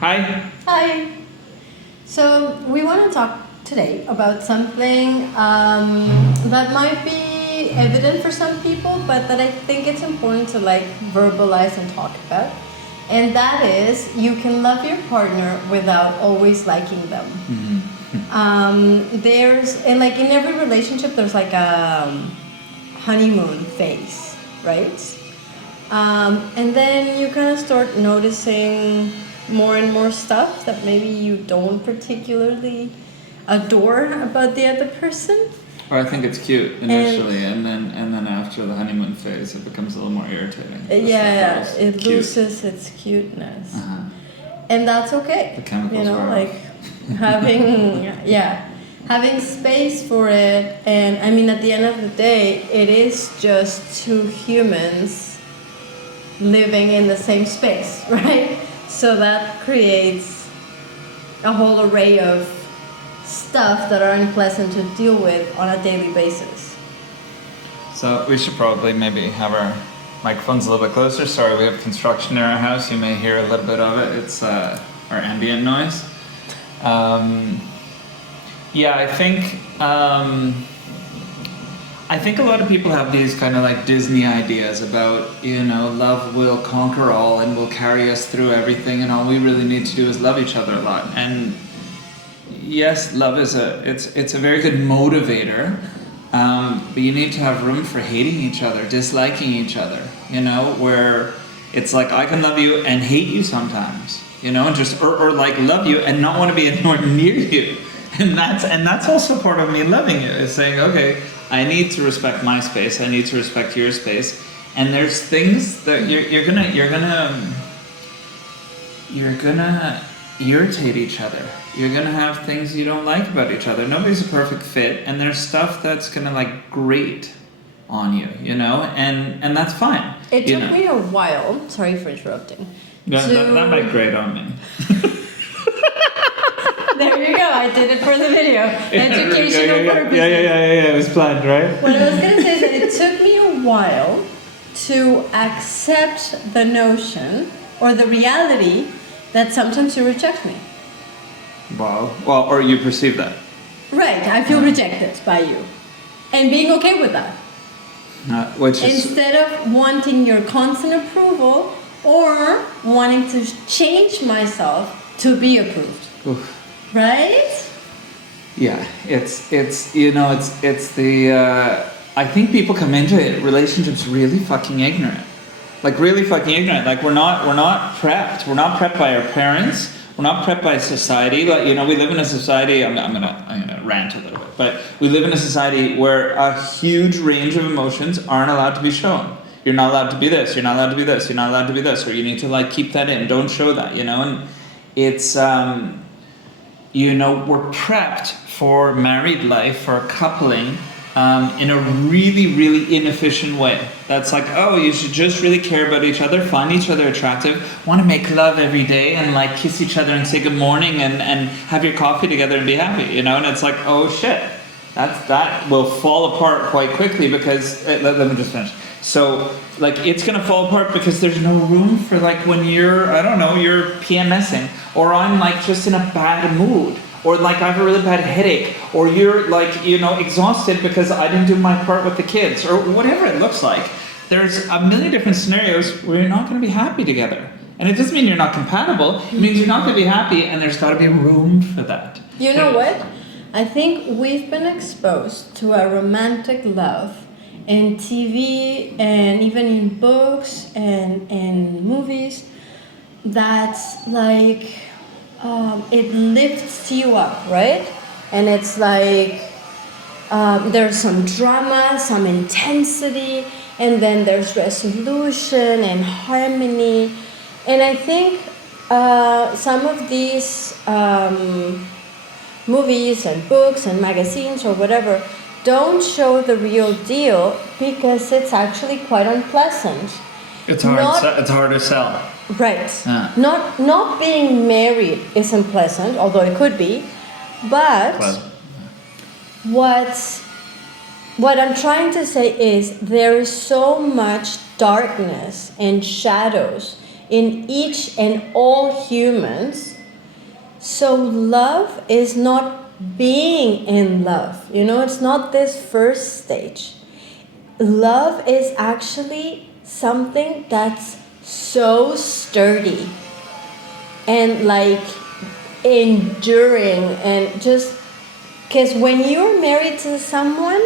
Hi. Hi. So we want to talk today about something that might be evident for some people, but that I think it's important to verbalize and talk about. And that is, you can love your partner without always liking them. In every relationship, there's like a honeymoon phase, right? And then you kind of start noticing more and more stuff that maybe you don't particularly adore about the other person. Or I think it's cute initially, and then after the honeymoon phase, it becomes a little more irritating. It loses its cuteness, and that's okay. The chemicals having space for it, and I mean, at the end of the day, it is just two humans living in the same space, right? So that creates a whole array of stuff that are unpleasant to deal with on a daily basis. So we should probably maybe have our microphones a little bit closer. Sorry, we have construction in our house. You may hear a little bit of it. It's our ambient noise. I think a lot of people have these kind of like Disney ideas about, love will conquer all and will carry us through everything, and all we really need to do is love each other a lot. And yes, love is it's a very good motivator, but you need to have room for hating each other, disliking each other, where it's like I can love you and hate you sometimes, and just or like love you and not want to be anywhere near you. And that's also part of me loving you, is saying, okay, I need to respect my space, I need to respect your space, and there's things that you're gonna irritate each other. You're gonna have things you don't like about each other. Nobody's a perfect fit, and there's stuff that's gonna grate on you, and that's fine. It took me a while. Sorry for interrupting. Yeah, that might grate on me. There you go. I did it for the video. Educational purposes. Yeah. It was planned, right? What I was going to say is that it took me a while to accept the notion or the reality that sometimes you reject me. Wow. Well, or you perceive that. Right. I feel rejected by you. And being okay with that. Instead of wanting your constant approval or wanting to change myself to be approved. Oof. Right? Yeah, it's the I think people come into relationships really fucking ignorant. Like really fucking ignorant. Like we're not prepped. We're not prepped by our parents. We're not prepped by society. Like we live in a society. I'm gonna rant a little bit, but we live in a society where a huge range of emotions aren't allowed to be shown. You're not allowed to be this. You're not allowed to be this. You're not allowed to be this. Or you need to keep that in. Don't show that. And it's we're prepped for married life, for coupling, in a really, really inefficient way. That's like, oh, you should just really care about each other, find each other attractive, want to make love every day, and kiss each other and say good morning, and have your coffee together and be happy, And it's like, oh shit, that will fall apart quite quickly because let me just finish. So it's gonna fall apart because there's no room for when you're you're PMSing, or I'm just in a bad mood, or I have a really bad headache, or you're exhausted because I didn't do my part with the kids, or whatever it looks like. There's a million different scenarios where you're not gonna be happy together. And it doesn't mean you're not compatible, it means you're not gonna be happy, and there's gotta be room for that. You know what? I think we've been exposed to a romantic love in TV and even in books and in movies that's it lifts you up, right? And it's there's some drama, some intensity, and then there's resolution and harmony. And I think some of these movies and books and magazines or whatever don't show the real deal because it's actually quite unpleasant. It's hard to sell. Right. Not being married is unpleasant, although it could be. But what I'm trying to say is there is so much darkness and shadows in each and all humans. So love is not being in love. You know, it's not this first stage. Love is actually something that's so sturdy and like enduring, and just because when you're married to someone,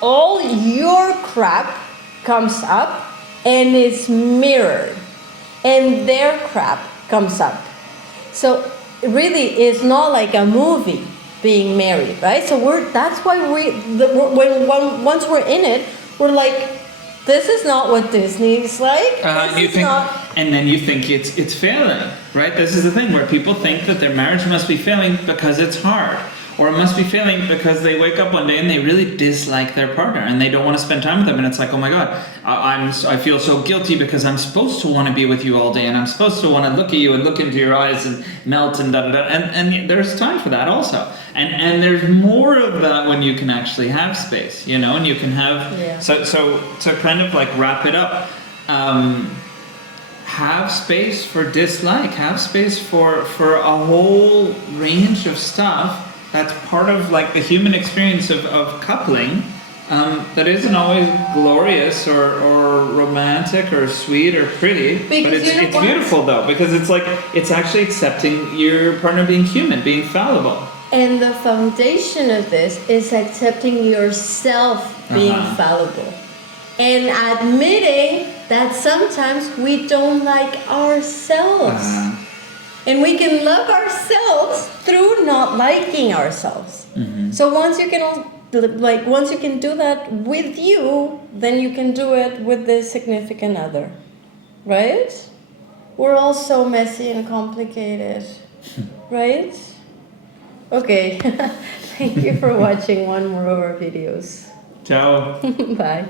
all your crap comes up and it's mirrored, and their crap comes up. So really it's not like a movie being married, right? So that's why once we're in it, we're like, this is not what Disney is like. And then you think it's failing, right? This is the thing where people think that their marriage must be failing because it's hard, or it must be failing because they wake up one day and they really dislike their partner and they don't want to spend time with them. And it's like, oh my God, I feel so guilty because I'm supposed to want to be with you all day, and I'm supposed to want to look at you and look into your eyes and melt and da da da. And there's time for that also. And there's more of that when you can actually have space, you know, and you can have, so to kind of like wrap it up, have space for dislike, have space for a whole range of stuff that's part of like the human experience of coupling, that isn't always glorious or romantic or sweet or pretty, because but it's beautiful though, because it's like, it's actually accepting your partner being human, being fallible. And the foundation of this is accepting yourself being fallible. And admitting that sometimes we don't like ourselves. And we can love ourselves through not liking ourselves. So once you can do that with you, then you can do it with the significant other. Right? We're all so messy and complicated. Right? Okay. Thank you for watching one more of our videos. Ciao. Bye.